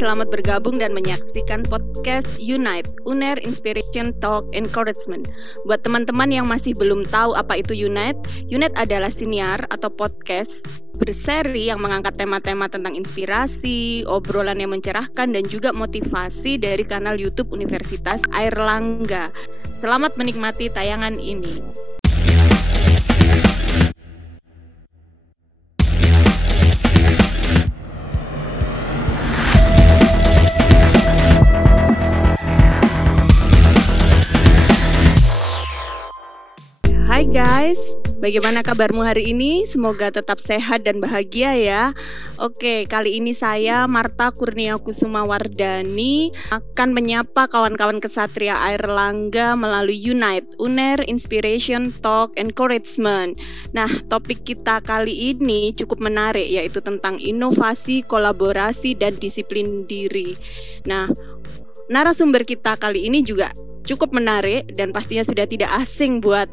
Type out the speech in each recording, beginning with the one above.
selamat bergabung dan menyaksikan podcast Unite, UNER Inspiration Talk Encouragement. Buat teman-teman yang masih belum tahu apa itu Unite, Unite adalah siniar atau podcast berseri yang mengangkat tema-tema tentang inspirasi, obrolan yang mencerahkan, dan juga motivasi dari kanal YouTube Universitas Airlangga. Selamat menikmati tayangan ini. Hai guys, bagaimana kabarmu hari ini? Semoga tetap sehat dan bahagia ya. Oke, kali ini saya Marta Kurnia Kusuma Wardani akan menyapa kawan-kawan kesatria Airlangga melalui Unite, UNER Inspiration Talk Encouragement. Nah, topik kita kali ini cukup menarik, yaitu tentang inovasi, kolaborasi, dan disiplin diri. Nah, narasumber kita kali ini juga cukup menarik dan pastinya sudah tidak asing buat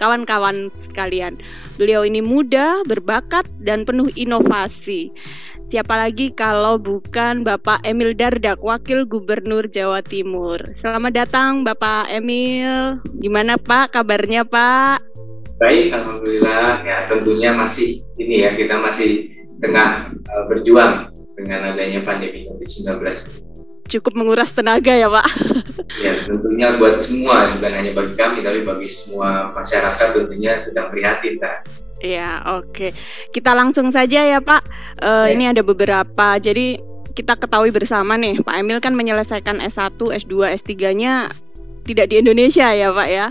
kawan-kawan sekalian. Beliau ini muda, berbakat, dan penuh inovasi. Siapa lagi kalau bukan Bapak Emil Dardak, Wakil Gubernur Jawa Timur. Selamat datang Bapak Emil. Gimana Pak kabarnya Pak? Baik, alhamdulillah. Ya tentunya masih ini ya, kita masih tengah berjuang dengan adanya pandemi COVID-19. Cukup menguras tenaga ya Pak. Ya tentunya buat semua, bukan hanya bagi kami tapi bagi semua masyarakat tentunya sedang prihatin Kak. Ya oke. Kita langsung saja ya Pak. Ini ada beberapa. Jadi kita ketahui bersama nih, Pak Emil kan menyelesaikan S1, S2, S3-nya tidak di Indonesia ya Pak ya.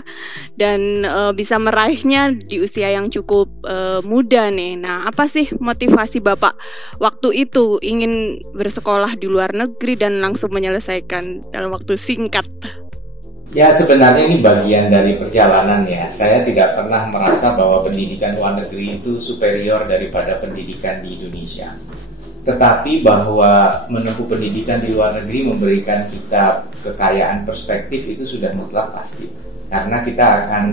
Dan bisa meraihnya di usia yang cukup muda nih. Nah, apa sih motivasi Bapak waktu itu ingin bersekolah di luar negeri dan langsung menyelesaikan dalam waktu singkat? Ya sebenarnya ini bagian dari perjalanan ya. Saya tidak pernah merasa bahwa pendidikan luar negeri itu superior daripada pendidikan di Indonesia. Tetapi bahwa menempuh pendidikan di luar negeri memberikan kita kekayaan perspektif itu sudah mutlak pasti. Karena kita akan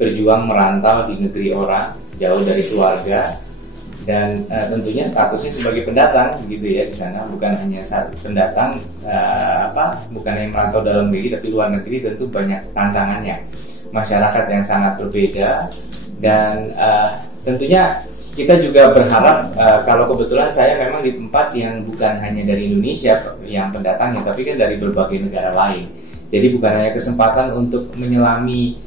berjuang merantau di negeri orang, jauh dari keluarga, dan tentunya statusnya sebagai pendatang gitu ya di sana. Bukan hanya pendatang, bukan hanya merantau dalam negeri, tapi luar negeri tentu banyak tantangannya. Masyarakat yang sangat berbeda, dan tentunya kita juga berharap kalau kebetulan saya memang di tempat yang bukan hanya dari Indonesia yang pendatangnya, tapi kan dari berbagai negara lain. Jadi bukan hanya kesempatan untuk menyelami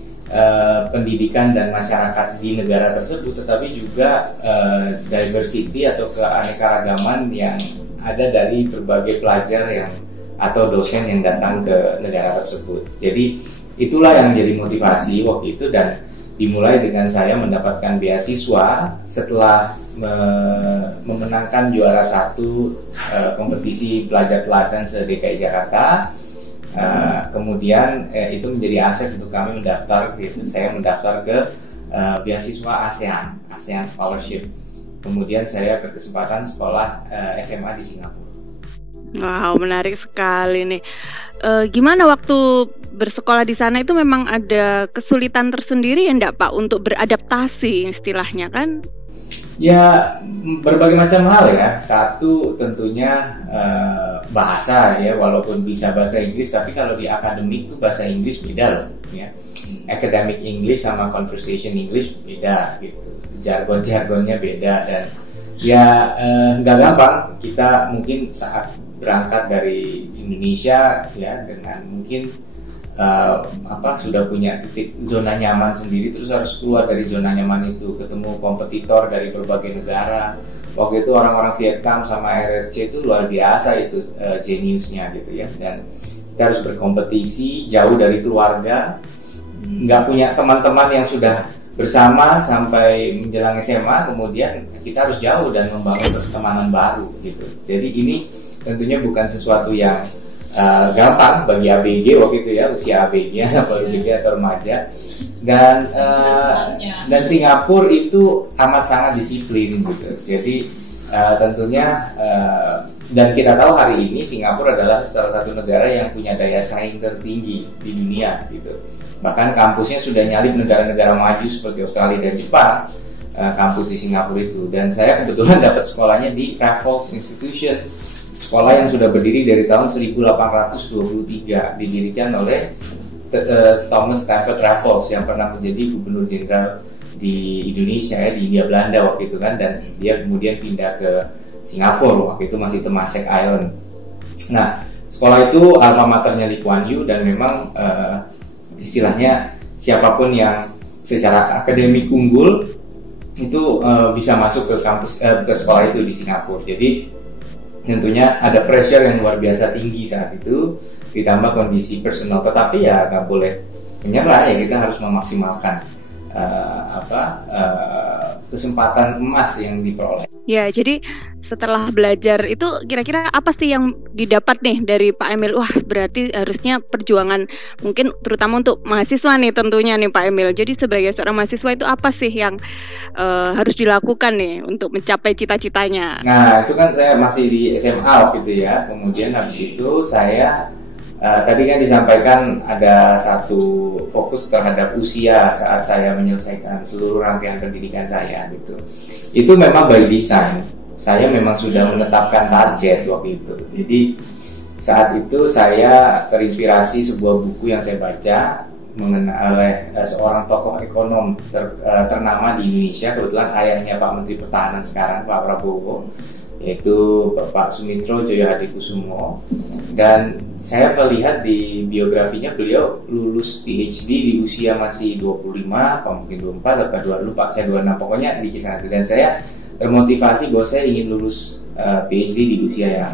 pendidikan dan masyarakat di negara tersebut, tetapi juga diversity atau keanekaragaman yang ada dari berbagai pelajar atau dosen yang datang ke negara tersebut. Jadi itulah yang menjadi motivasi waktu itu, dan dimulai dengan saya mendapatkan beasiswa setelah memenangkan juara 1 kompetisi pelajar teladan se-DKI Jakarta. Kemudian itu menjadi aset untuk kami mendaftar gitu. Saya mendaftar ke beasiswa ASEAN Scholarship. Kemudian saya berkesempatan sekolah SMA di Singapura. Wow, menarik sekali nih. Gimana waktu bersekolah di sana itu memang ada kesulitan tersendiri ya enggak Pak untuk beradaptasi istilahnya kan? Ya berbagai macam hal ya. Satu tentunya bahasa ya, walaupun bisa bahasa Inggris, tapi kalau di akademik itu bahasa Inggris beda loh ya. Academic English sama conversation English beda gitu. Jargon-jargonnya beda, dan ya nggak gampang. Kita mungkin saat berangkat dari Indonesia ya dengan mungkin sudah punya titik zona nyaman sendiri, terus harus keluar dari zona nyaman itu, ketemu kompetitor dari berbagai negara. Waktu itu orang-orang Vietnam sama RRC itu luar biasa itu jeniusnya gitu ya, dan kita harus berkompetisi jauh dari keluarga, nggak punya teman-teman yang sudah bersama sampai menjelang SMA, kemudian kita harus jauh dan membangun pertemanan baru gitu. Jadi ini tentunya bukan sesuatu yang gampang bagi ABG waktu itu ya, usia ABG atau ABG atau remaja, dan Singapura itu amat sangat disiplin gitu. Jadi tentunya dan kita tahu hari ini Singapura adalah salah satu negara yang punya daya saing tertinggi di dunia gitu. Bahkan kampusnya sudah nyalip negara-negara maju seperti Australia dan Jepang, kampus di Singapura itu. Dan saya kebetulan dapat sekolahnya di Raffles Institution sekolah yang sudah berdiri dari tahun 1823, didirikan oleh Thomas Stamford Raffles yang pernah menjadi gubernur jenderal di Indonesia ya, di Hindia Belanda waktu itu kan, dan dia kemudian pindah ke Singapura, waktu itu masih Temasek Island. Nah, sekolah itu alma maternya Lee Kuan Yew, dan memang istilahnya siapapun yang secara akademik unggul itu bisa masuk ke kampus ke sekolah itu di Singapura. Jadi tentunya ada pressure yang luar biasa tinggi saat itu, ditambah kondisi personal. Tetapi ya nggak boleh menyerah ya, kita harus memaksimalkan kesempatan emas yang diperoleh. Ya, jadi setelah belajar itu kira-kira apa sih yang didapat nih dari Pak Emil? Wah, berarti harusnya perjuangan mungkin terutama untuk mahasiswa nih tentunya nih Pak Emil. Jadi sebagai seorang mahasiswa itu apa sih yang harus dilakukan nih untuk mencapai cita-citanya? Nah, itu kan saya masih di SMA waktu itu ya. Kemudian habis itu saya tadi kan disampaikan ada satu fokus terhadap usia saat saya menyelesaikan seluruh rangkaian pendidikan saya gitu. Itu memang by design. Saya memang sudah menetapkan target waktu itu. Jadi saat itu saya terinspirasi sebuah buku yang saya baca oleh seorang tokoh ekonom ternama di Indonesia, kebetulan ayahnya Pak Menteri Pertahanan sekarang, Pak Prabowo, yaitu Bapak Sumitro Joyohadikusumo. Dan saya melihat di biografinya beliau lulus PhD di usia masih 25, mungkin 24 atau 22, lupa saya 26, pokoknya di kisaran itu. Dan saya termotivasi bahwa saya ingin lulus PhD di usia yang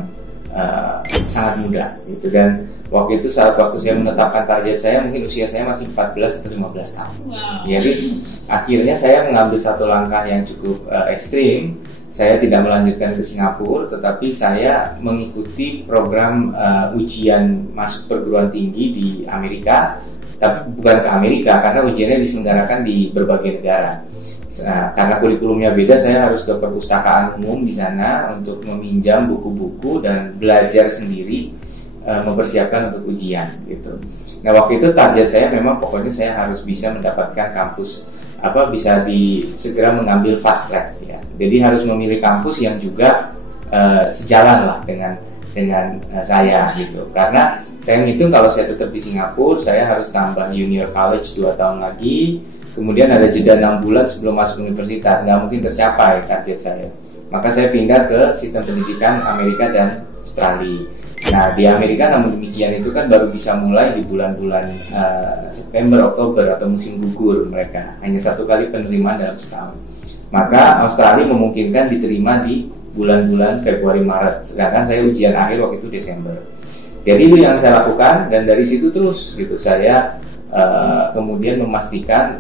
sangat muda gitu. Dan waktu itu saat waktu saya menetapkan target saya, mungkin usia saya masih 14 atau 15 tahun. Wow. Jadi akhirnya saya mengambil satu langkah yang cukup ekstrim. Saya tidak melanjutkan ke Singapura, tetapi saya mengikuti program ujian masuk perguruan tinggi di Amerika. Tapi bukan ke Amerika, karena ujiannya diselenggarakan di berbagai negara. Karena kurikulumnya beda, saya harus ke perpustakaan umum di sana untuk meminjam buku-buku dan belajar sendiri, mempersiapkan untuk ujian gitu. Nah, waktu itu target saya memang pokoknya saya harus bisa mendapatkan kampus bisa segera mengambil fast track ya. Jadi harus memilih kampus yang juga sejalan lah dengan saya gitu. Karena saya ngitung kalau saya tetap di Singapura, saya harus tambah junior college 2 tahun lagi. Kemudian ada jeda 6 bulan sebelum masuk universitas, nggak mungkin tercapai target saya. Maka saya pindah ke sistem pendidikan Amerika dan Australia. Nah, di Amerika namun demikian itu kan baru bisa mulai di bulan-bulan September, Oktober atau musim gugur mereka. Hanya 1 kali penerimaan dalam setahun. Maka Australia memungkinkan diterima di bulan-bulan Februari, Maret. Sedangkan saya ujian akhir waktu itu Desember. Jadi itu yang saya lakukan, dan dari situ terus gitu saya kemudian memastikan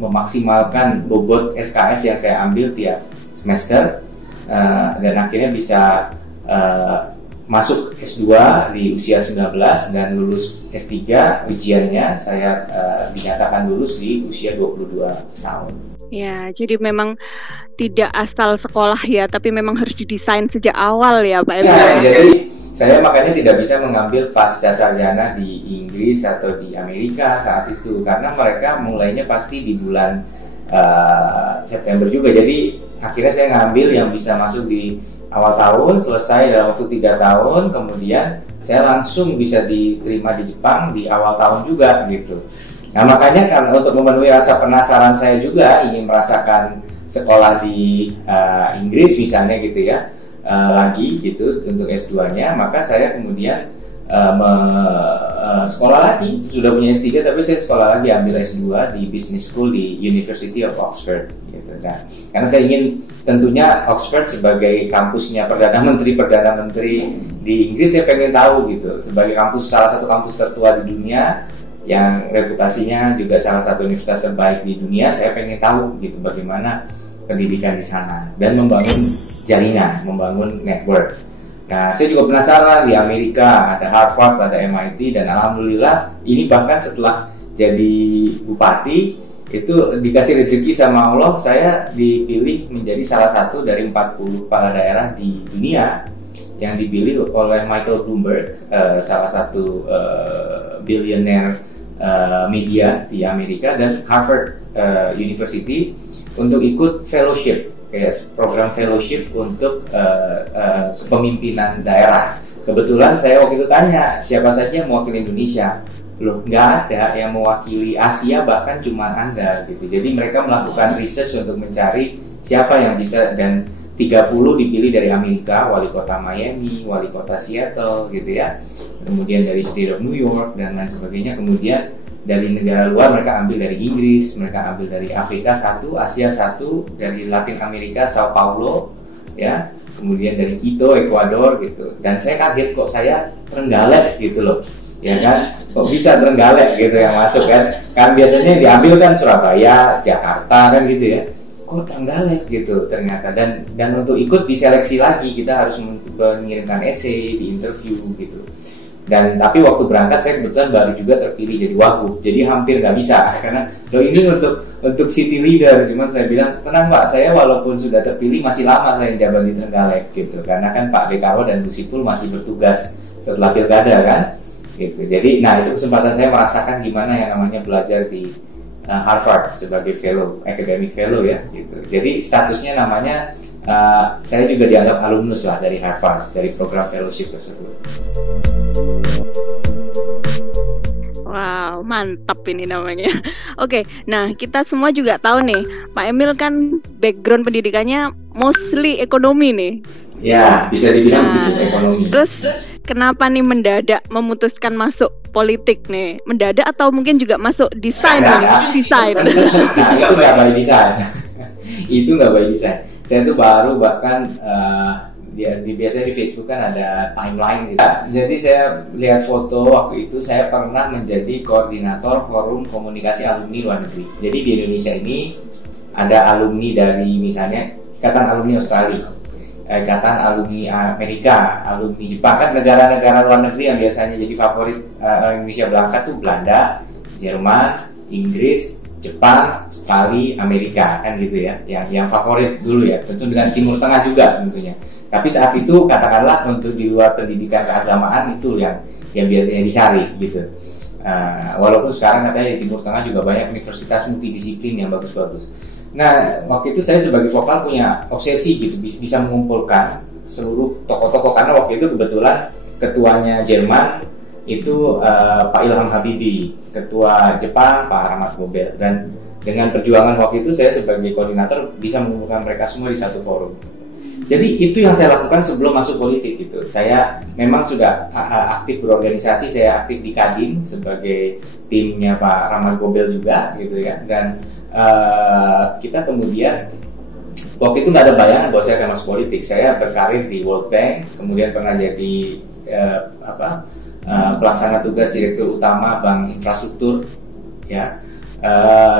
memaksimalkan bobot SKS yang saya ambil tiap semester, dan akhirnya bisa masuk S2 di usia 19 dan lulus S3 ujiannya saya dinyatakan lulus di usia 22 tahun. Ya, jadi memang tidak asal sekolah ya, tapi memang harus didesain sejak awal ya Pak Emil. Ya, jadi saya makanya tidak bisa mengambil pasca sarjana di Inggris atau di Amerika saat itu, karena mereka mulainya pasti di bulan September juga. Jadi akhirnya saya ngambil yang bisa masuk di awal tahun, selesai dalam waktu 3 tahun, kemudian saya langsung bisa diterima di Jepang di awal tahun juga gitu. Nah, makanya kan untuk memenuhi rasa penasaran saya juga ingin merasakan sekolah di Inggris misalnya gitu ya, lagi gitu untuk S2-nya, maka saya kemudian sekolah lagi, sudah punya S3 tapi saya sekolah lagi ambil S2 di Business School di University of Oxford gitu. Nah, karena saya ingin tentunya Oxford sebagai kampusnya Perdana Menteri di Inggris, saya pengen tahu gitu, sebagai salah satu kampus tertua di dunia yang reputasinya juga salah satu universitas terbaik di dunia, saya pengen tahu gitu bagaimana pendidikan di sana dan membangun jaringan, membangun network. Nah, saya juga penasaran di Amerika ada Harvard, ada MIT, dan alhamdulillah ini bahkan setelah jadi bupati itu dikasih rezeki sama Allah, saya dipilih menjadi salah satu dari 40 kepala daerah di dunia yang dipilih oleh Michael Bloomberg, salah satu billionaire media di Amerika, dan Harvard University untuk ikut fellowship, kayak program fellowship untuk kepemimpinan daerah. Kebetulan saya waktu itu tanya siapa saja yang mewakili Indonesia. Loh, nggak ada yang mewakili Asia, bahkan cuma Anda gitu. Jadi mereka melakukan research untuk mencari siapa yang bisa, dan 30 dipilih dari Amerika, wali kota Miami, wali kota Seattle gitu ya. Kemudian dari State of New York dan lain sebagainya. Kemudian dari negara luar mereka ambil dari Inggris, mereka ambil dari Afrika satu, Asia satu, dari Latin Amerika Sao Paulo ya. Kemudian dari Quito, Ekuador gitu. Dan saya kaget kok saya Trenggalek gitu loh. Ya kan, kok bisa Trenggalek gitu yang masuk kan biasanya diambil kan Surabaya, Jakarta kan gitu ya, kok Trenggalek gitu ternyata. Dan untuk ikut diseleksi lagi kita harus mengirimkan essay, di interview gitu. Dan tapi waktu berangkat saya kebetulan baru juga terpilih jadi wagub, jadi hampir nggak bisa karena loh ini untuk city leader. Cuman saya bilang tenang Pak, saya walaupun sudah terpilih masih lama saya jabat di Trenggalek gitu, karena kan Pak Dekarwo dan Bu Sipul masih bertugas setelah pilkada kan. Gitu. Jadi, nah itu kesempatan saya merasakan gimana yang namanya belajar di Harvard sebagai fellow, academic fellow ya. Gitu. Jadi statusnya namanya saya juga dianggap alumnus lah dari Harvard, dari program fellowship tersebut. Wow, mantap ini namanya. Oke, nah kita semua juga tahu nih, Pak Emil kan background pendidikannya mostly ekonomi nih. Ya, bisa dibilang begitu, ekonomi. Terus kenapa nih mendadak memutuskan masuk politik nih? Mendadak atau mungkin juga masuk desain nih? Desain. Nah, itu nggak by design. Itu nggak by design. Saya tuh baru bahkan biasanya di Facebook kan ada timeline gitu. Jadi saya lihat foto waktu itu saya pernah menjadi koordinator forum komunikasi alumni luar negeri. Jadi di Indonesia ini ada alumni dari misalnya Ikatan Alumni Australia, Ikatan Alumni Amerika, alumni Jepang, kan negara-negara luar negeri yang biasanya jadi favorit Indonesia berangkat tuh Belanda, Jerman, Inggris, Jepang, Australia, Amerika kan gitu ya, yang favorit dulu ya, tentu dengan Timur Tengah juga tentunya. Tapi saat itu katakanlah untuk di luar pendidikan keagamaan itu yang biasanya dicari gitu. Walaupun sekarang katanya di Timur Tengah juga banyak universitas multidisiplin yang bagus-bagus. Nah, waktu itu saya sebagai vokal punya obsesi gitu, bisa mengumpulkan seluruh tokoh-tokoh, karena waktu itu kebetulan ketuanya Jerman itu Pak Ilham Habibie, ketua Jepang Pak Rahmat Gobel, dan dengan perjuangan waktu itu saya sebagai koordinator bisa mengumpulkan mereka semua di satu forum. Jadi itu yang saya lakukan sebelum masuk politik gitu. Saya memang sudah aktif berorganisasi, saya aktif di Kadin sebagai timnya Pak Rahmat Gobel juga gitu ya, dan kita kemudian waktu itu nggak ada bayangan bahwa saya akan masuk politik. Saya berkarir di World Bank, kemudian pernah jadi pelaksana tugas direktur utama Bank Infrastruktur ya,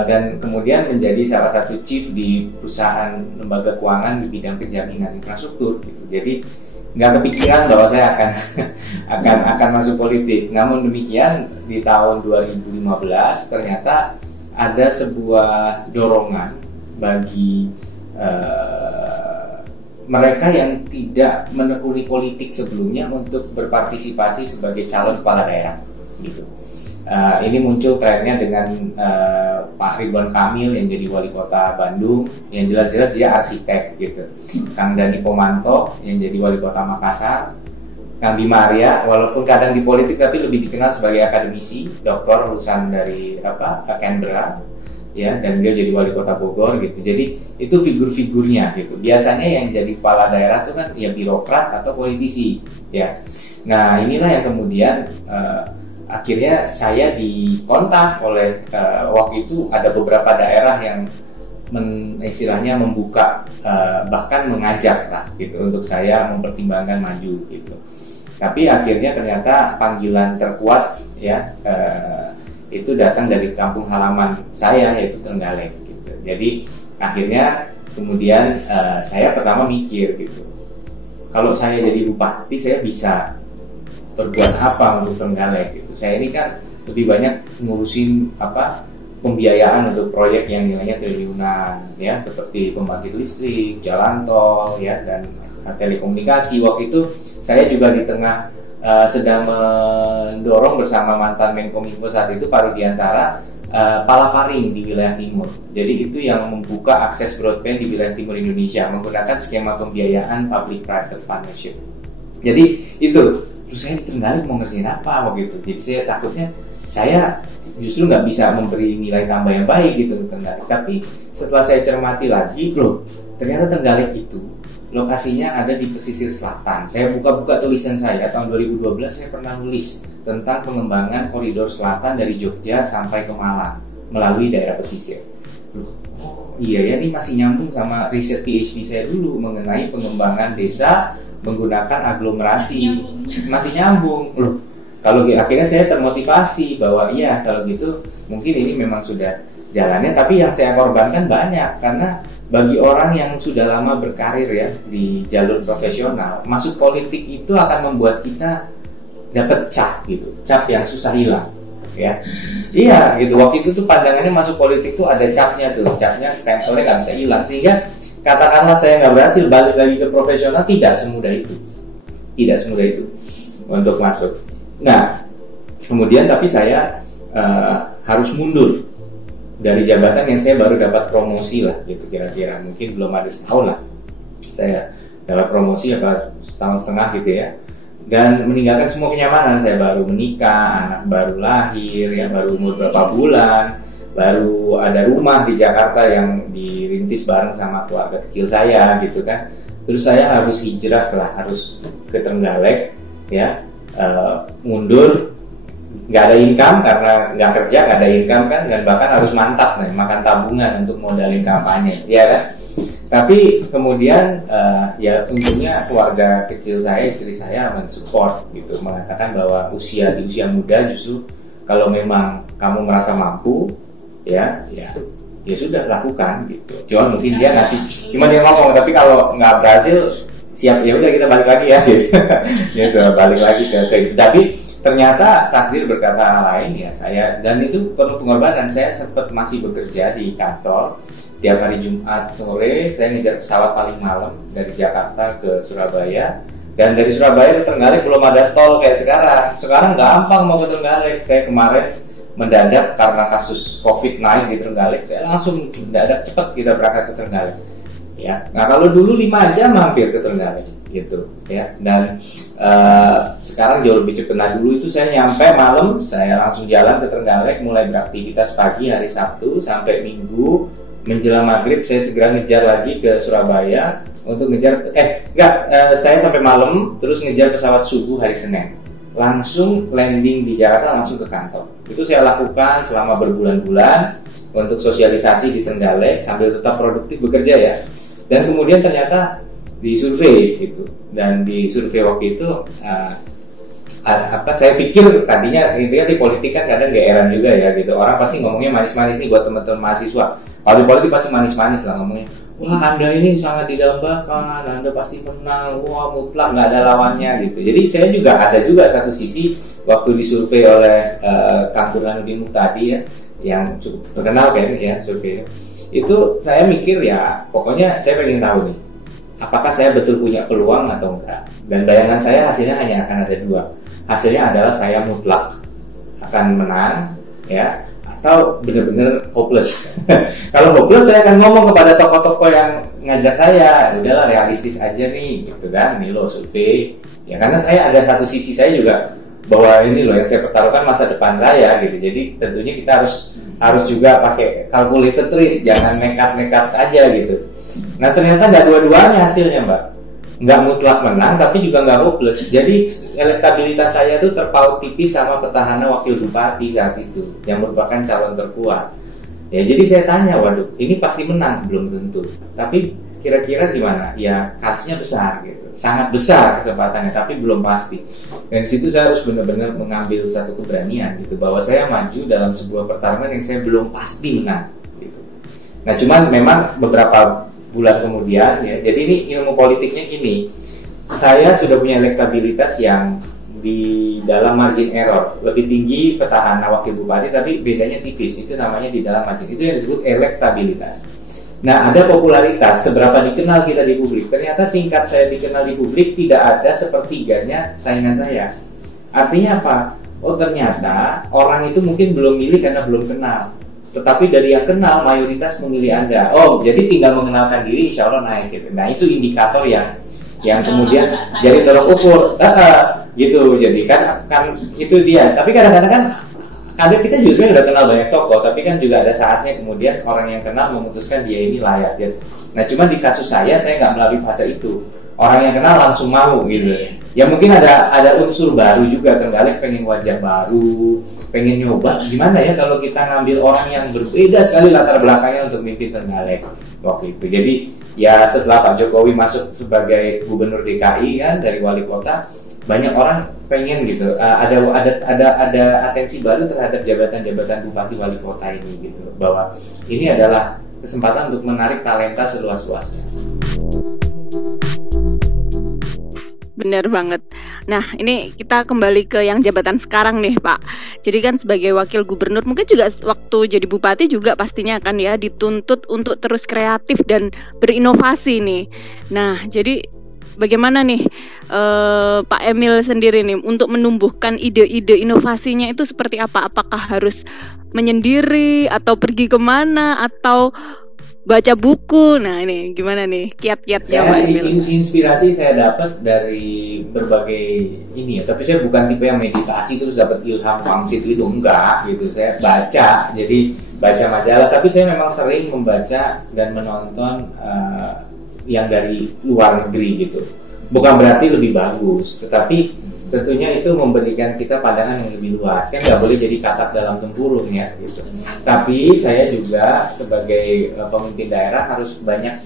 dan kemudian menjadi salah satu chief di perusahaan lembaga keuangan di bidang penjaminan infrastruktur gitu. Jadi nggak kepikiran bahwa saya akan masuk politik. Namun demikian di tahun 2015 ternyata ada sebuah dorongan bagi mereka yang tidak menekuni politik sebelumnya untuk berpartisipasi sebagai calon kepala daerah gitu. Ini muncul trennya dengan Pak Ridwan Kamil yang jadi wali kota Bandung, yang jelas-jelas dia arsitek gitu. Kang Dani Pomanto yang jadi wali kota Makassar, Kang Bima Arya walaupun kadang di politik tapi lebih dikenal sebagai akademisi, doktor lulusan dari Canberra ya, dan dia jadi wali kota Bogor gitu. Jadi itu figur-figurnya gitu. Biasanya yang jadi kepala daerah itu kan ya birokrat atau politisi ya. Nah, inilah yang kemudian akhirnya saya dikontak oleh waktu itu ada beberapa daerah yang istilahnya membuka bahkan mengajak lah gitu untuk saya mempertimbangkan maju gitu. Tapi akhirnya ternyata panggilan terkuat ya itu datang dari kampung halaman saya, yaitu Trenggalek gitu. Jadi akhirnya kemudian saya pertama mikir gitu, kalau saya jadi bupati saya bisa berbuat apa untuk Trenggalek gitu. Saya ini kan lebih banyak ngurusin pembiayaan untuk proyek yang nilainya triliunan ya, seperti pembangkit listrik, jalan tol ya, dan telekomunikasi. Waktu itu saya juga di tengah sedang mendorong bersama mantan Menkominfo saat itu Pak Rudiantara Palaparing di wilayah timur. Jadi itu yang membuka akses broadband di wilayah timur Indonesia menggunakan skema pembiayaan public-private partnership. Jadi itu, terus saya di Trenggalek mau ngerjain apa begitu. Jadi saya takutnya saya justru nggak bisa memberi nilai tambah yang baik gitu ke Trenggalek. Tapi setelah saya cermati lagi, loh ternyata Trenggalek itu lokasinya ada di pesisir selatan. Saya buka-buka tulisan saya tahun 2012, saya pernah nulis tentang pengembangan koridor selatan dari Jogja sampai ke Malang melalui daerah pesisir. Oh iya ya, ini masih nyambung sama riset PhD saya dulu mengenai pengembangan desa menggunakan aglomerasi. Masih nyambung loh. Kalau akhirnya saya termotivasi bahwa iya kalau gitu mungkin ini memang sudah jalannya, tapi yang saya korbankan banyak karena bagi orang yang sudah lama berkarir ya di jalur profesional, masuk politik itu akan membuat kita dapat cap gitu, cap yang susah hilang ya. Iya gitu, waktu itu tuh pandangannya masuk politik tuh ada capnya tuh, capnya stempelnya nggak bisa hilang, sehingga katakanlah saya nggak berhasil balik lagi ke profesional, tidak semudah itu untuk masuk. Nah kemudian tapi saya harus mundur dari jabatan yang saya baru dapat promosi lah gitu, kira-kira mungkin belum ada setahun lah saya dapat promosi apa setahun setengah gitu ya, dan meninggalkan semua kenyamanan. Saya baru menikah, anak baru lahir ya, baru umur berapa bulan, baru ada rumah di Jakarta yang dirintis bareng sama keluarga kecil saya gitu kan. Terus saya harus hijrah lah, harus ke Trenggalek ya, mundur, nggak ada income karena nggak kerja, nggak ada income kan, dan bahkan harus mantap nih makan tabungan untuk modalin kampanye ya kan. Tapi kemudian ya untungnya keluarga kecil saya, istri saya mensupport gitu, mengatakan bahwa di usia muda justru kalau memang kamu merasa mampu ya sudah lakukan gitu. Cuma mungkin dia ngomong, tapi kalau nggak berhasil siap ya udah kita balik lagi ya gitu. Gitu balik lagi ke tapi ternyata takdir berkata lain ya saya, dan itu perlu pengorbanan. Saya sempat masih bekerja di kantor tiap hari Jumat sore, saya ngejar pesawat paling malam dari Jakarta ke Surabaya, dan dari Surabaya ke Trenggalek belum ada tol kayak sekarang gampang mau ke Trenggalek. Saya kemarin mendadak karena kasus COVID naik di Trenggalek, saya langsung mendadak cepat kita berangkat ke Trenggalek ya. Nah kalau dulu 5 jam hampir ke Trenggalek gitu ya, dan sekarang jauh lebih cepat. Nah dulu itu saya nyampe malam, saya langsung jalan ke Trenggalek, mulai beraktivitas pagi hari Sabtu sampai Minggu, menjelang maghrib saya segera ngejar lagi ke Surabaya untuk ngejar saya sampai malam terus ngejar pesawat subuh hari Senin, langsung landing di Jakarta, langsung ke kantor. Itu saya lakukan selama berbulan-bulan untuk sosialisasi di Trenggalek sambil tetap produktif bekerja ya. Dan kemudian ternyata di survei gitu, dan di survei waktu itu saya pikir tadinya intinya di politik kan kadang geeran juga ya gitu, orang pasti ngomongnya manis-manis nih buat teman-teman mahasiswa. Kalau di politik pasti manis-manis lah ngomongnya, wah Anda ini sangat didambakan, Anda pasti menang, wah mutlak nggak ada lawannya gitu. Jadi saya juga ada satu sisi waktu disurvei oleh Kang Burhanuddin Muhtadi ya, yang cukup terkenal kan ya survei itu, saya mikir ya pokoknya saya pengen tahu nih apakah saya betul punya peluang atau enggak. Dan bayangan saya hasilnya hanya akan ada 2. Hasilnya adalah saya mutlak akan menang ya, atau benar-benar hopeless. Kalau hopeless saya akan ngomong kepada tokoh-tokoh yang ngajak saya, udahlah realistis aja nih gitu kan, nih lo survei ya, karena saya ada satu sisi saya juga bahwa ini loh yang saya pertaruhkan masa depan saya gitu. Jadi tentunya kita harus juga pakai calculated risk, jangan nekat-nekat aja gitu. Nah ternyata nggak dua-duanya hasilnya Mbak, nggak mutlak menang tapi juga nggak hopeless. Jadi elektabilitas saya tuh terpaut tipis sama petahana wakil bupati saat itu yang merupakan calon terkuat ya. Jadi saya tanya, waduh ini pasti menang? Belum tentu, tapi kira-kira gimana ya, kansnya besar gitu, sangat besar kesempatannya, tapi belum pasti. Dan di situ saya harus benar-benar mengambil satu keberanian gitu, bahwa saya maju dalam sebuah pertarungan yang saya belum pasti menang gitu. Nah cuman memang beberapa bulan kemudian ya, jadi ini ilmu politiknya gini, saya sudah punya elektabilitas yang di dalam margin error, lebih tinggi petahana wakil bupati tapi bedanya tipis, itu namanya di dalam margin, itu yang disebut elektabilitas. Nah ada popularitas, seberapa dikenal kita di publik. Ternyata tingkat saya dikenal di publik tidak ada sepertiganya saingan saya. Artinya apa? Oh ternyata orang itu mungkin belum milih karena belum kenal, tetapi dari yang kenal mayoritas memilih Anda. Oh, jadi tinggal mengenalkan diri, insya Allah naik gitu. Nah, itu indikator yang kemudian jadi tolok ukur, gitu. Jadi kan itu dia. Tapi kadang-kadang kan kita juga udah kenal banyak tokoh, tapi kan juga ada saatnya kemudian orang yang kenal memutuskan dia ini layak gitu. Nah, cuma di kasus saya nggak melalui fase itu. Orang yang kenal langsung mau gitu. Ya mungkin ada unsur baru juga, Trenggalek pengen wajah baru, pengen nyoba gimana ya kalau kita ngambil orang yang berbeda sekali latar belakangnya untuk mimpin Trenggalek waktu itu. Jadi ya setelah Pak Jokowi masuk sebagai gubernur DKI kan dari wali kota, banyak orang pengen gitu ada atensi baru terhadap jabatan-jabatan bupati wali kota ini gitu, bahwa ini adalah kesempatan untuk menarik talenta seluas-luasnya. Benar banget. Nah, ini kita kembali ke yang jabatan sekarang nih, Pak. Jadi kan sebagai wakil gubernur, mungkin juga waktu jadi bupati juga pastinya kan ya dituntut untuk terus kreatif dan berinovasi nih. Nah, jadi bagaimana nih Pak Emil sendiri nih untuk menumbuhkan ide-ide inovasinya itu seperti apa? Apakah harus menyendiri atau pergi kemana atau baca buku? Nah, ini gimana nih kiat-kiatnya Pak Emil? Inspirasi saya dapat dari berbagai ini ya, tapi saya bukan tipe yang meditasi terus dapat ilham wangsit itu, enggak gitu. Saya baca, jadi baca majalah, tapi saya memang sering membaca dan menonton yang dari luar negeri gitu. Bukan berarti lebih bagus, tetapi tentunya itu memberikan kita pandangan yang lebih luas. Kan nggak boleh jadi katak dalam tempurung ya gitu. Tapi saya juga sebagai pemimpin daerah harus banyak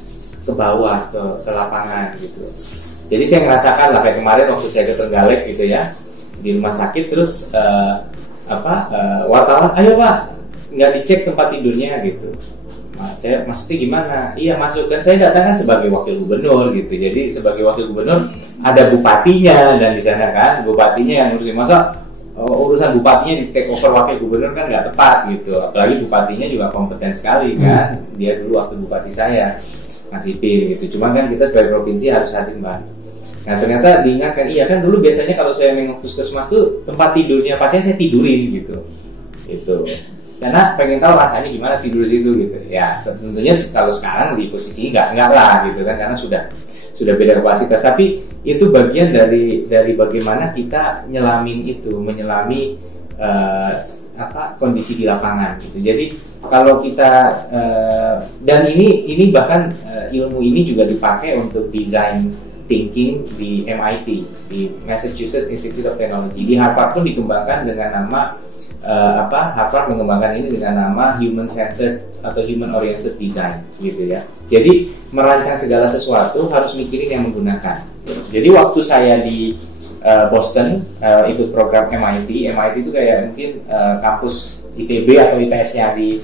ke bawah, ke lapangan gitu. Jadi saya ngerasakan lah kayak kemarin waktu saya ke Trenggalek gitu ya, di rumah sakit terus wartawan, ayo Pak, nggak dicek tempat tidurnya gitu. Nah, saya maksudnya gimana? Iya masuk, kan saya datang kan sebagai wakil gubernur gitu. Jadi sebagai wakil gubernur ada bupatinya, dan di sana kan bupatinya yang ngurusin. Masa urusan bupatinya di take over wakil gubernur kan nggak tepat gitu. Apalagi bupatinya juga kompeten sekali kan. Dia dulu waktu bupati saya Nasipin gitu. Cuman kan kita sebagai provinsi harus hadir banget. Nah ternyata diingatkan, iya kan dulu biasanya kalau saya nengok puskesmas tuh tempat tidurnya pasien saya tidurin gitu. Karena pengen tahu rasanya gimana tidur di situ gitu. Ya tentunya kalau sekarang di posisi enggak lah gitu kan, karena sudah beda kapasitas. Tapi itu bagian dari bagaimana kita menyelami kondisi di lapangan gitu. Jadi kalau kita dan ini bahkan ilmu ini juga dipakai untuk design thinking di MIT, di Massachusetts Institute of Technology. Di Harvard pun dikembangkan dengan nama Harvard mengembangkan ini dengan nama Human Centered atau Human Oriented Design gitu ya. Jadi merancang segala sesuatu harus mikirin yang menggunakan. Jadi waktu saya di Boston ikut program MIT itu kayak mungkin kampus ITB atau ITS-nya di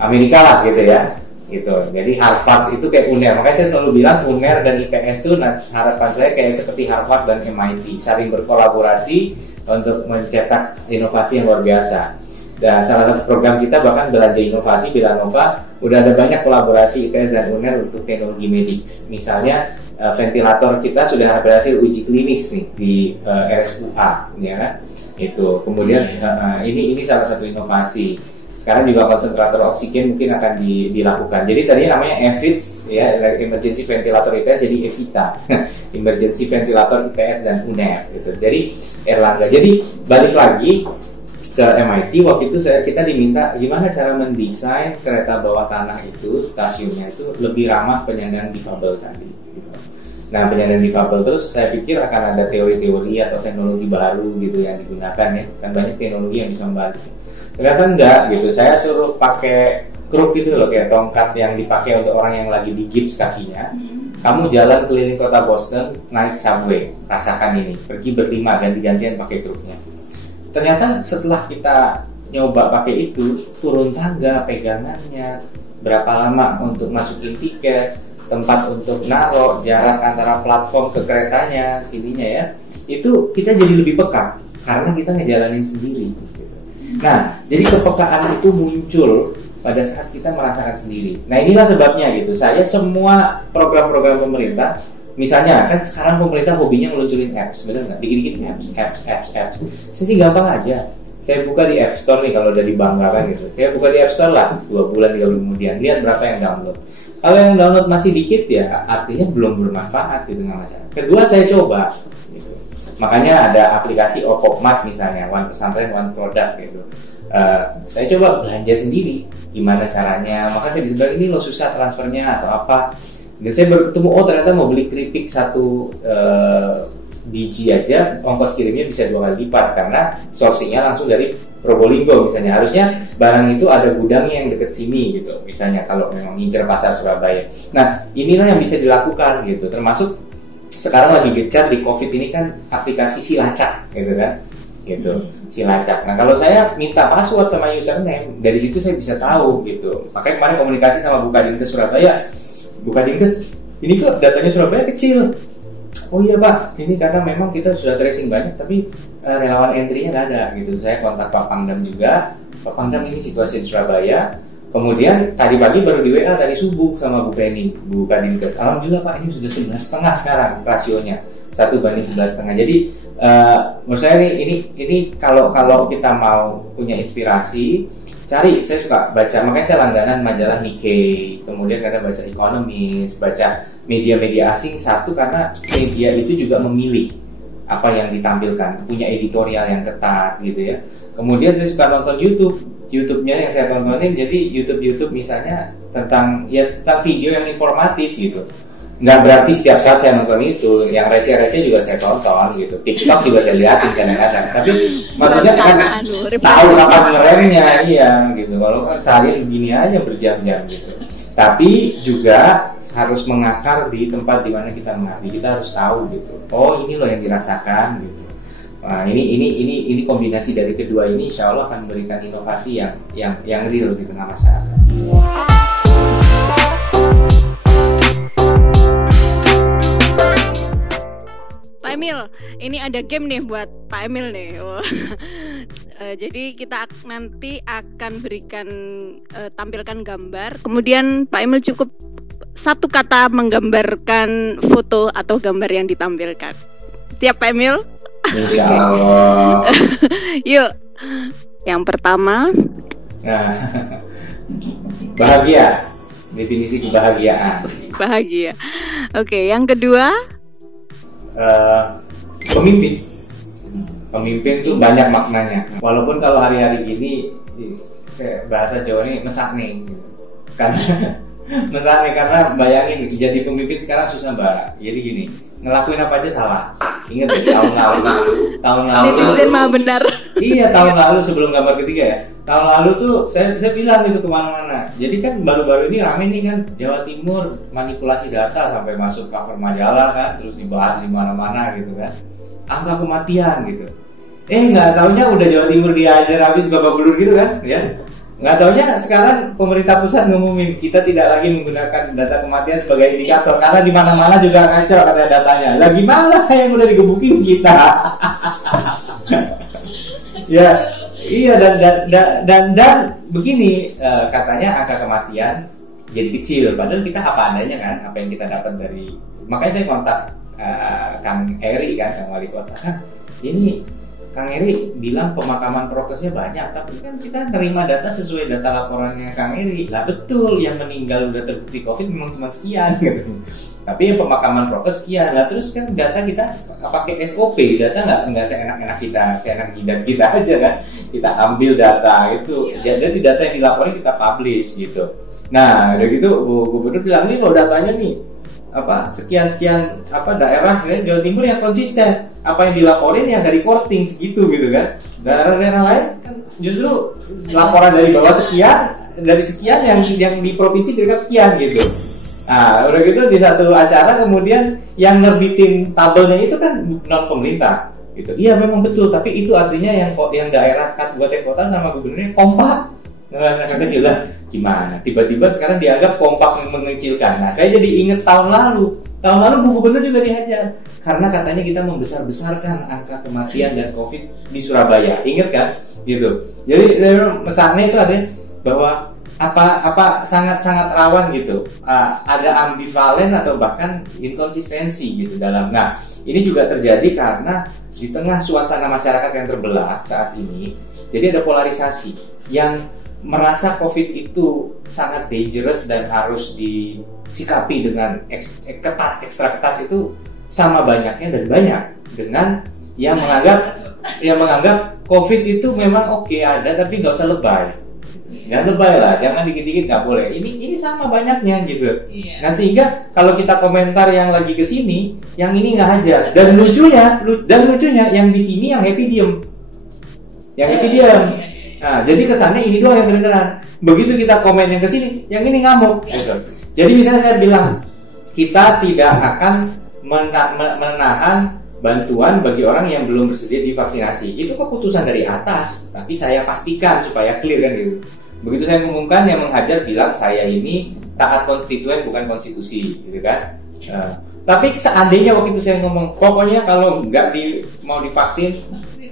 Amerika lah gitu ya. Gitu. Jadi Harvard itu kayak UNER. Makanya saya selalu bilang UNER dan ITS itu harapan saya kayak seperti Harvard dan MIT, saling berkolaborasi untuk mencetak inovasi yang luar biasa. Dan salah satu program kita bahkan belanja inovasi Belanova, udah ada banyak kolaborasi ITS dan UNER untuk teknologi medik. Misalnya ventilator kita sudah berhasil uji klinis nih di RSUA, ya kan? Itu. Kemudian ini salah satu inovasi. Sekarang juga konsentrator oksigen mungkin akan dilakukan. Jadi tadinya namanya EVITS ya, Emergency Ventilator ITS, jadi EVITA. Emergency Ventilator ITS dan UNER gitu. Jadi Erlangga. Jadi balik lagi ke MIT, waktu itu kita diminta gimana cara mendesain kereta bawah tanah itu, stasiunnya itu lebih ramah penyandang difabel tadi gitu. Nah, penyandang difabel, terus saya pikir akan ada teori-teori atau teknologi baru gitu yang digunakan ya. Kan banyak teknologi yang bisa membantu. Ternyata enggak gitu. Saya suruh pakai kruk gitu loh, kayak tongkat yang dipakai untuk orang yang lagi digips kakinya. Kamu jalan keliling kota Boston, naik subway, rasakan ini, pergi berlima ganti-gantian pakai kruknya. Ternyata setelah kita nyoba pakai itu, turun tangga, pegangannya, berapa lama untuk masukin tiket, tempat untuk naruh, jarak antara platform ke keretanya, ininya ya, itu kita jadi lebih peka karena kita ngejalanin sendiri. Gitu. Nah, jadi kepekaan itu muncul pada saat kita merasakan sendiri. Nah, inilah sebabnya gitu. Saya semua program-program pemerintah, misalnya kan sekarang pemerintah hobinya ngeluncurin apps, benar nggak? Dikit-dikit apps. Saya sih gampang aja. Saya buka di App Store nih, kalau udah dibanggakan gitu. Saya buka di App Store lah 2 bulan 3 bulan kemudian, lihat berapa yang download. Kalau yang download masih dikit ya artinya belum bermanfaat gitu nggak masalah. Kedua saya coba gitu. Makanya ada aplikasi Opopmart misalnya, One Pesantren One Product gitu. Saya coba belanja sendiri, gimana caranya. Maka saya bisa bilang ini loh susah transfernya atau apa. Dan saya baru ketemu, oh ternyata mau beli keripik 1 biji aja ongkos kirimnya bisa 2 kali lipat karena sourcingnya langsung dari Probolinggo misalnya. Harusnya barang itu ada gudangnya yang deket sini gitu misalnya kalau memang ngincer pasar Surabaya. Nah inilah yang bisa dilakukan gitu, termasuk sekarang lagi gencar di COVID ini kan aplikasi Silacak gitu kan gitu, Silacak. Nah kalau saya minta password sama username, dari situ saya bisa tahu gitu. Makanya kemarin komunikasi sama Bukadinkes Surabaya, Bukadinkes ini kok datanya Surabaya kecil. Oh iya Pak, ini karena memang kita sudah tracing banyak tapi relawan entry-nya nggak ada gitu. Saya kontak Pak Pangdam juga. Pak Pangdam ini situasi di Surabaya. Kemudian tadi pagi baru di WA tadi subuh sama Bu Penny, Bu Kadinkes. Alhamdulillah Pak, ini sudah 11,5 sekarang rasionya, 1:11,5. Jadi menurut saya ini kalau kita mau punya inspirasi, cari. Saya suka baca, makanya saya langganan majalah Nikkei, kemudian kadang baca Economist, baca media-media asing. Satu, karena media itu juga memilih apa yang ditampilkan, punya editorial yang ketat gitu ya. Kemudian saya suka nonton YouTube-nya yang saya tontonin, jadi YouTube misalnya tentang video yang informatif gitu. Nggak berarti setiap saat saya nonton itu, yang receh-receh juga saya tonton gitu. TikTok juga saya lihatin kadang-kadang. Tapi maksudnya kan tahu kapan ngeremnya, iya gitu. Kalau kan sehari begini aja berjam-jam gitu. Tapi juga harus mengakar di tempat di mana kita mengabdi. Kita harus tahu gitu. Oh ini loh yang dirasakan gitu. Nah, ini kombinasi dari kedua ini, insya Allah akan memberikan inovasi yang real di tengah masyarakat. Pak Emil, ini ada game nih buat Pak Emil nih. Jadi kita nanti akan berikan tampilkan gambar. Kemudian Pak Emil cukup 1 kata menggambarkan foto atau gambar yang ditampilkan. Siap Pak Emil? Insya Allah. Yuk. Yang pertama. Nah, bahagia. Definisi kebahagiaan. Bahagia. Oke, yang kedua. Pemimpin itu banyak maknanya. Walaupun kalau hari-hari gini bahasa Jawa ini mesak nih, karena mesak nih karena bayangin jadi pemimpin sekarang susah Mbak. Jadi gini, ngelakuin apa aja salah. Ingat ya tahun lalu. Benar. Iya tahun lalu sebelum gambar ketiga ya. Tahun lalu tuh saya bilang gitu kemana-mana. Jadi kan baru-baru ini rame nih kan Jawa Timur manipulasi data sampai masuk cover majalah kan, terus dibahas di mana-mana gitu kan. Angka kematian gitu. Nggak taunya udah Jawa Timur diajar habis babak belur gitu kan, ya. Nggak taunya sekarang pemerintah pusat ngumumin kita tidak lagi menggunakan data kematian sebagai indikator karena di mana-mana juga kacau katanya datanya. Lah gimana yang udah digebukin kita? Ya. Iya dan begini katanya angka kematian jadi kecil padahal kita apa adanya kan, apa yang kita dapat dari, makanya saya kontak Kang Eri kan, Kang Wali Kota. Ini Kang Eri bilang pemakaman prokesnya banyak, tapi kan kita nerima data sesuai data laporannya Kang Eri. Lah betul, yang meninggal udah terbukti COVID memang cuma sekian gitu. Tapi yang pemakaman prokes sekian. Lah terus kan data kita pakai SOP, data nggak seenak-enak kita, seenak jidat kita aja kan. Kita ambil data itu, jadi data yang dilaporin kita publish gitu. Nah udah gitu Gubernur bilang ini loh datanya nih, sekian daerah ya, Jawa Timur yang konsisten, apa yang dilaporin yang dari reporting segitu gitu kan. Daerah-daerah lain kan justru laporan dari bawah sekian, dari sekian yang di provinsi direkap sekian gitu. Nah udah gitu di satu acara kemudian yang nerbitin tabelnya itu kan non pemerintah gitu. Iya memang betul, tapi itu artinya yang daerah kabupaten kota sama gubernurnya kompak. Nah, kecil lah gimana? Tiba-tiba sekarang dianggap kompak mengecilkan. Nah, saya jadi inget tahun lalu Bu Gubernur juga dihajar karena katanya kita membesar-besarkan angka kematian dan COVID di Surabaya. Ingat kan? Gitu. Jadi pesannya itu artinya bahwa sangat rawan gitu. Ada ambivalen atau bahkan inkonsistensi gitu dalam. Nah, ini juga terjadi karena di tengah suasana masyarakat yang terbelah saat ini, jadi ada polarisasi yang merasa COVID itu sangat dangerous dan harus disikapi dengan ekstra ketat itu sama banyaknya dan banyak dengan yang menganggap COVID itu memang oke ada tapi nggak usah lebay. Jangan lebay lah, jangan dikit-dikit nggak boleh. Ini sama banyaknya gitu. Nah sehingga kalau kita komentar yang lagi ke sini, yang ini nggak hajar. Dan lucunya yang di sini yang happy diem. Nah, jadi kesannya ini doang yang kedengeran. Begitu kita komen yang ke sini, yang ini ngamuk. Gitu. Jadi misalnya saya bilang, kita tidak akan menahan bantuan bagi orang yang belum bersedia divaksinasi. Itu keputusan dari atas, tapi saya pastikan supaya clear kan gitu. Begitu saya mengumumkan, yang menghajar bilang saya ini taat konstituen bukan konstitusi, gitu kan. Tapi seandainya waktu itu saya ngomong, pokoknya kalau mau divaksin,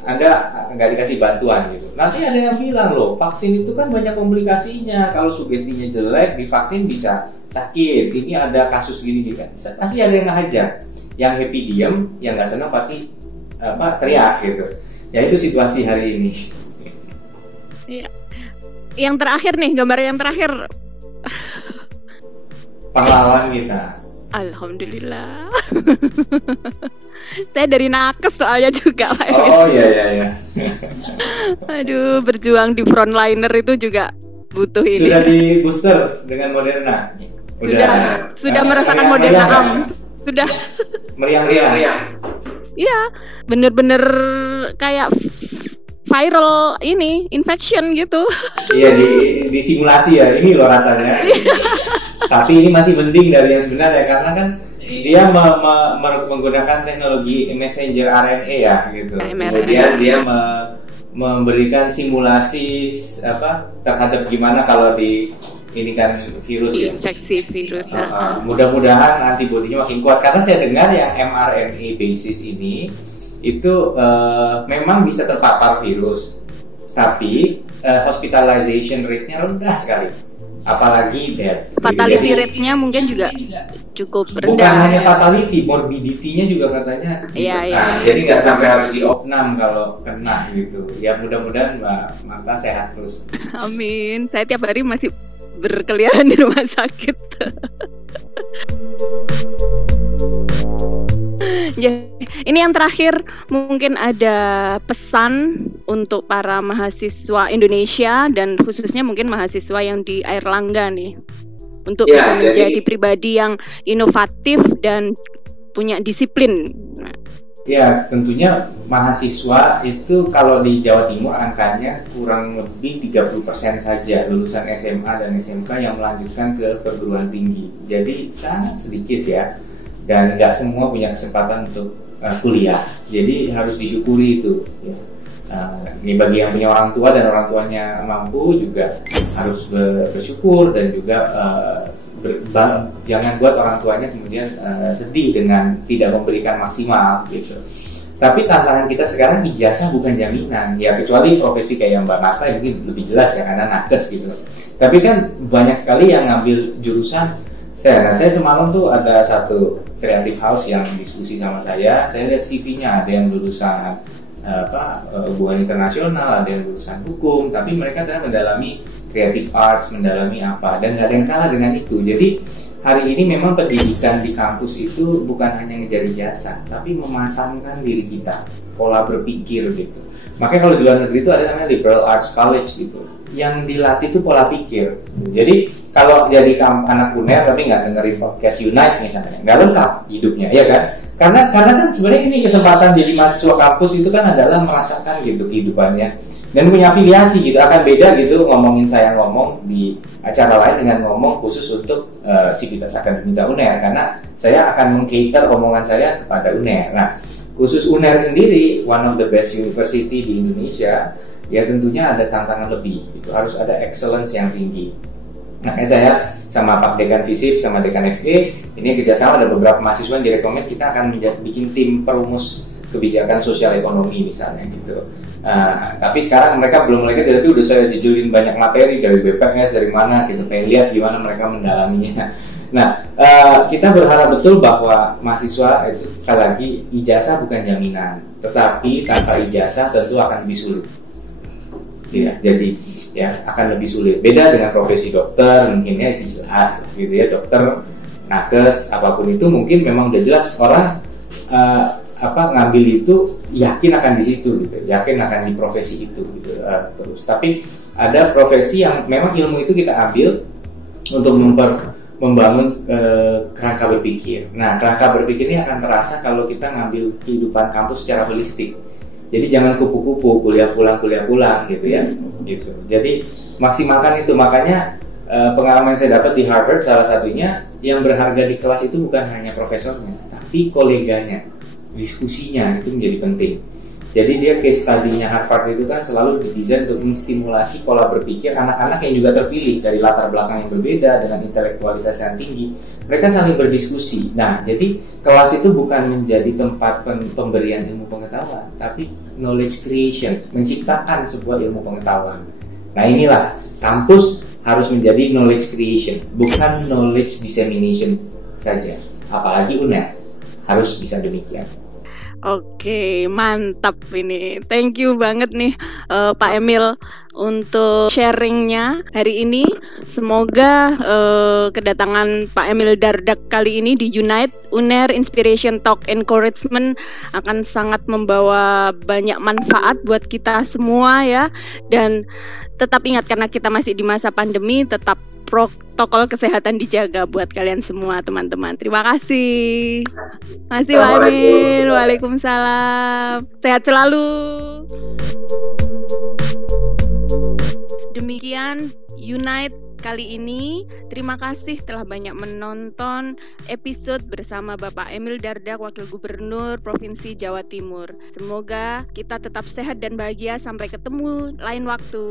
Anda nggak dikasih bantuan gitu. Nanti ada yang bilang loh, vaksin itu kan banyak komplikasinya. Kalau sugestinya jelek, divaksin bisa sakit. Ini ada kasus gini kan. Pasti ada yang ngehajar. Yang happy diem, yang nggak senang pasti teriak gitu. Ya itu situasi hari ini. Iya. Yang terakhir nih, gambar yang terakhir. Pahlawan kita. Alhamdulillah. Saya dari nakes soalnya juga Pak. Oh iya. Aduh, berjuang di frontliner itu juga butuh ini. Sudah di booster dengan Moderna. Sudah merasakan Moderna am. Sudah meriang. Iya, bener-bener kayak viral ini infection gitu. Iya di simulasi ya, ini loh rasanya. Tapi ini masih mending dari yang sebenarnya karena kan dia menggunakan teknologi messenger RNA ya gitu. Kemudian dia memberikan simulasi terhadap gimana kalau ini kan virus ya. Infeksi virus. Mudah-mudahan antibodinya makin kuat karena saya dengar yang mRNA basis ini itu memang bisa terpapar virus, tapi hospitalization rate-nya rendah sekali. Apalagi death. Fatality rate-nya mungkin juga cukup rendah. Bukan hanya fatality, morbidity-nya juga katanya. Iya. Jadi nggak sampai harus diopnam kalau kena gitu. Ya mudah-mudahan Mbak Marta sehat terus. Amin. Saya tiap hari masih berkeliaran di rumah sakit. Ya, ini yang terakhir, mungkin ada pesan untuk para mahasiswa Indonesia dan khususnya mungkin mahasiswa yang di Airlangga nih, untuk menjadi pribadi yang inovatif dan punya disiplin. Ya, tentunya mahasiswa itu kalau di Jawa Timur angkanya kurang lebih 30% saja lulusan SMA dan SMK yang melanjutkan ke perguruan tinggi. Jadi sangat sedikit ya. Dan nggak semua punya kesempatan untuk kuliah, jadi harus disyukuri itu. Ya. Ini bagi yang punya orang tua dan orang tuanya mampu juga harus bersyukur dan juga jangan buat orang tuanya kemudian sedih dengan tidak memberikan maksimal gitu. Tapi tantangan kita sekarang ijazah bukan jaminan, ya kecuali profesi kayak Mbak Marta mungkin lebih jelas ya karena nakes gitu. Tapi kan banyak sekali yang ngambil jurusan. Saya semalam tuh ada satu creative house yang diskusi sama saya lihat CV-nya ada yang lulusan hubungan internasional, ada yang lulusan hukum, tapi mereka sedang mendalami creative arts, mendalami apa, dan nggak ada yang salah dengan itu. Jadi hari ini memang pendidikan di kampus itu bukan hanya ngejar ijazah, tapi mematangkan diri kita, pola berpikir gitu. Makanya kalau di luar negeri itu ada namanya liberal arts college gitu, yang dilatih itu pola pikir. Jadi kalau jadi anak UNER tapi nggak dengerin podcast Unite misalnya, nggak lengkap hidupnya, ya kan? Karena kan sebenarnya ini kesempatan jadi mahasiswa kampus itu kan adalah merasakan gitu kehidupannya dan punya afiliasi gitu. Akan beda gitu ngomongin saya ngomong di acara lain dengan ngomong khusus untuk Sivitas Akademika UNER, karena saya akan meng-cater omongan saya kepada UNER. Nah, khusus UNER sendiri, one of the best university di Indonesia, ya tentunya ada tantangan lebih gitu. Harus ada excellence yang tinggi. Makanya saya sama Pak Dekan Visip sama Dekan FE ini kerjasama, ada beberapa mahasiswa yang direkomend kita akan bikin tim perumus kebijakan sosial ekonomi misalnya gitu. Tapi sekarang mereka belum mulai, tapi udah saya jujurin banyak materi dari BPS, dari mana gitu, pengen lihat gimana mereka mendalaminya. Nah, kita berharap betul bahwa mahasiswa itu, sekali lagi, ijazah bukan jaminan, tetapi tanpa ijazah tentu akan lebih sulit. Ya, jadi ya akan lebih sulit. Beda dengan profesi dokter, mungkin ya jelas gitu ya, dokter, nakes, apapun itu mungkin memang udah jelas orang ngambil itu yakin akan di situ gitu, yakin akan di profesi itu gitu, terus. Tapi ada profesi yang memang ilmu itu kita ambil untuk membangun kerangka berpikir. Nah, kerangka berpikir ini akan terasa kalau kita ngambil kehidupan kampus secara holistik. Jadi jangan kupu-kupu, kuliah pulang gitu ya. Gitu. Jadi maksimalkan itu. Makanya pengalaman yang saya dapat di Harvard salah satunya, yang berharga di kelas itu bukan hanya profesornya, tapi koleganya, diskusinya itu menjadi penting. Jadi dia case study-nya Harvard itu kan selalu didesain untuk menstimulasi pola berpikir anak-anak yang juga terpilih dari latar belakang yang berbeda dengan intelektualitas yang tinggi. Mereka saling berdiskusi. Nah, jadi kelas itu bukan menjadi tempat pemberian ilmu pengetahuan, tapi knowledge creation, menciptakan sebuah ilmu pengetahuan. Nah, inilah kampus harus menjadi knowledge creation, bukan knowledge dissemination saja. Apalagi UNER harus bisa demikian. Oke, mantap ini. Thank you banget nih Pak Emil untuk sharingnya hari ini. Semoga kedatangan Pak Emil Dardak kali ini di Unite UNER Inspiration Talk Encouragement akan sangat membawa banyak manfaat buat kita semua ya. Dan tetap ingat, karena kita masih di masa pandemi, tetap protokol kesehatan dijaga buat kalian semua teman-teman. Terima kasih. Masih Pak Emil. Waalaikumsalam. Sehat selalu. Demikian Unite kali ini. Terima kasih telah banyak menonton episode bersama Bapak Emil Dardak, Wakil Gubernur Provinsi Jawa Timur. Semoga kita tetap sehat dan bahagia. Sampai ketemu lain waktu.